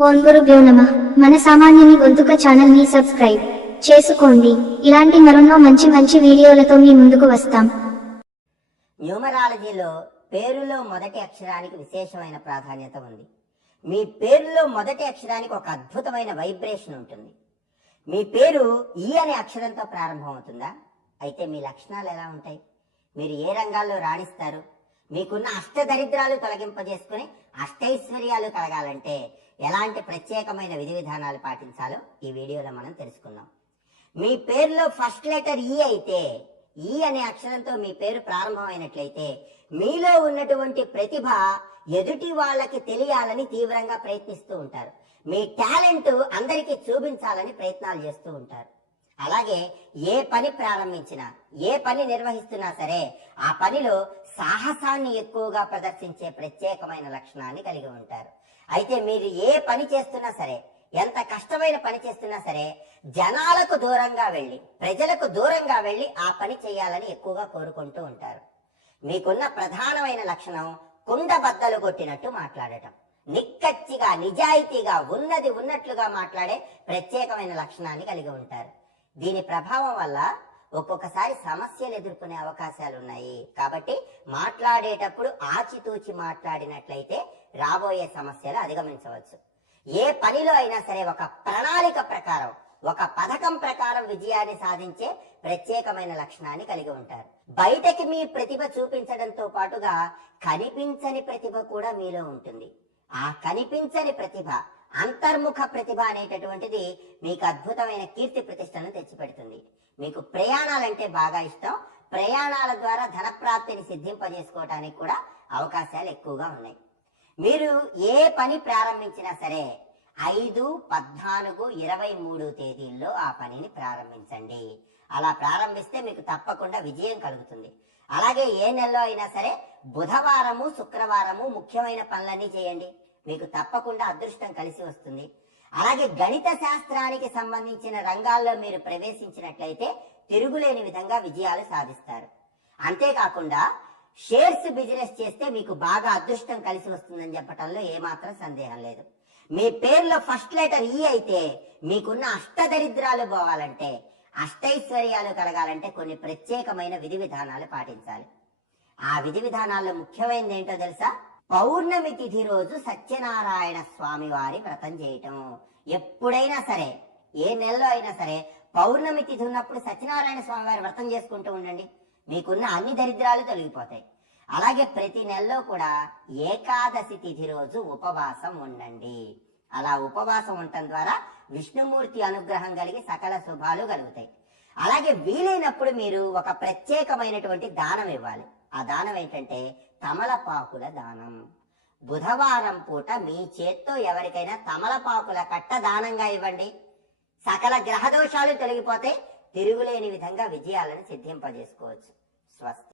ఓం గురుభ్యో నమ. మన సామాన్యుని గొంతుక ఛానల్ని సబ్స్క్రైబ్ చేసుకోండి. ఇలాంటి మరెన్నో మంచి మంచి వీడియోలతో మీ ముందుకు వస్తాం. న్యూమరాలజీలో పేరులో మొదటి అక్షరానికి విశేషమైన ప్రాధాన్యత ఉంది. మీ పేరులో మొదటి అక్షరానికి ఒక అద్భుతమైన వైబ్రేషన్ ఉంటుంది. మీ పేరు ఈ అనే అక్షరంతో ప్రారంభమవుతుందా? అయితే మీ లక్షణాలు ఎలా ఉంటాయి? మీరు ఏ రంగాల్లో రాణిస్తారు? మీకున్న అష్టదరిద్రాలు తొలగింపజేసుకుని అష్టైశ్వర్యాలు కలగాలంటే ఎలాంటి ప్రత్యేకమైన విధి విధానాలు పాటించాలో ఈ వీడియోలో మనం తెలుసుకుందాం. మీ పేరులో ఫస్ట్ లెటర్ ఈ అయితే ఈ అనే అక్షరంతో మీ పేరు ప్రారంభమైనట్లయితే మీలో ఉన్నటువంటి ప్రతిభ ఎదుటి వాళ్ళకి తెలియాలని తీవ్రంగా ప్రయత్నిస్తూ ఉంటారు. మీ టాలెంట్ అందరికీ చూపించాలని ప్రయత్నాలు చేస్తూ ఉంటారు. అలాగే ఏ పని ప్రారంభించినా ఏ పని నిర్వహిస్తున్నా సరే ఆ పనిలో సాహసాన్ని ఎక్కువగా ప్రదర్శించే ప్రత్యేకమైన లక్షణాన్ని కలిగి ఉంటారు. అయితే మీరు ఏ పని చేస్తున్నా సరే ఎంత కష్టమైన పని చేస్తున్నా సరే జనాలకు దూరంగా వెళ్ళి ప్రజలకు దూరంగా వెళ్ళి ఆ పని చేయాలని ఎక్కువగా కోరుకుంటూ ఉంటారు. మీకున్న ప్రధానమైన లక్షణం కుండ బద్దలు కొట్టినట్టు మాట్లాడటం. నిక్కచ్చిగా నిజాయితీగా ఉన్నది ఉన్నట్లుగా మాట్లాడే ప్రత్యేకమైన లక్షణాన్ని కలిగి ఉంటారు. దీని ప్రభావం వల్ల ఒక్కొక్కసారి సమస్యలు ఎదుర్కొనే అవకాశాలు ఉన్నాయి కాబట్టి మాట్లాడేటప్పుడు ఆచితూచి మాట్లాడినట్లయితే రాబోయే సమస్యలు అధిగమించవచ్చు. ఏ పనిలో అయినా సరే ఒక ప్రణాళిక ప్రకారం ఒక పథకం ప్రకారం విజయాన్ని సాధించే ప్రత్యేకమైన లక్షణాన్ని కలిగి ఉంటారు. బయటకి మీ ప్రతిభ చూపించడంతో పాటుగా కనిపించని ప్రతిభ కూడా మీలో ఉంటుంది. ఆ కనిపించని ప్రతిభ అంతర్ముఖ ప్రతిభ అనేటటువంటిది మీకు అద్భుతమైన కీర్తి ప్రతిష్టను తెచ్చిపెడుతుంది. మీకు ప్రయాణాలంటే బాగా ఇష్టం. ప్రయాణాల ద్వారా ధనప్రాప్తిని సిద్ధింపజేసుకోవటానికి కూడా అవకాశాలు ఎక్కువగా ఉన్నాయి. మీరు ఏ పని ప్రారంభించినా సరే ఐదు పద్నాలుగు ఇరవై మూడు తేదీల్లో ఆ పనిని ప్రారంభించండి. అలా ప్రారంభిస్తే మీకు తప్పకుండా విజయం కలుగుతుంది. అలాగే ఏ నెలలో అయినా సరే బుధవారము శుక్రవారము ముఖ్యమైన పనులన్నీ చేయండి. మీకు తప్పకుండా అదృష్టం కలిసి వస్తుంది. అలాగే గణిత శాస్త్రానికి సంబంధించిన రంగాల్లో మీరు ప్రవేశించినట్లయితే తిరుగులేని విధంగా విజయాలు సాధిస్తారు. అంతేకాకుండా షేర్స్ బిజినెస్ చేస్తే మీకు బాగా అదృష్టం కలిసి వస్తుందని చెప్పటంలో ఏమాత్రం సందేహం లేదు. మీ పేర్లో ఫస్ట్ లెటర్ ఈ అయితే మీకున్న అష్టదరిద్రాలు పోవాలంటే అష్టైశ్వర్యాలు కలగాలంటే కొన్ని ప్రత్యేకమైన విధి విధానాలు పాటించాలి. ఆ విధి విధానాల్లో ముఖ్యమైనది ఏంటో తెలుసా? పౌర్ణమి తిథి రోజు సత్యనారాయణ స్వామి వారి వ్రతం చేయటం. ఎప్పుడైనా సరే ఏ నెలలో అయినా సరే పౌర్ణమి తిథి ఉన్నప్పుడు సత్యనారాయణ స్వామి వారి వ్రతం చేసుకుంటూ ఉండండి. మీకున్న అన్ని దరిద్రాలు తొలగిపోతాయి. అలాగే ప్రతి నెలలో కూడా ఏకాదశి తిథి రోజు ఉపవాసం ఉండండి. అలా ఉపవాసం ఉండటం ద్వారా విష్ణుమూర్తి అనుగ్రహం కలిగి సకల శుభాలు కలుగుతాయి. అలాగే వీలైనప్పుడు మీరు ఒక ప్రత్యేకమైనటువంటి దానం ఇవ్వాలి. ఆ దానం ఏంటంటే తమలపాకుల దానం. బుధవారం పూట మీ చేత్తో ఎవరికైనా తమలపాకుల కట్ట దానంగా ఇవ్వండి. సకల గ్రహదోషాలు తొలగిపోతే తిరుగులేని విధంగా విజయాలను సిద్ధింపజేసుకోవచ్చు. స్వస్తి.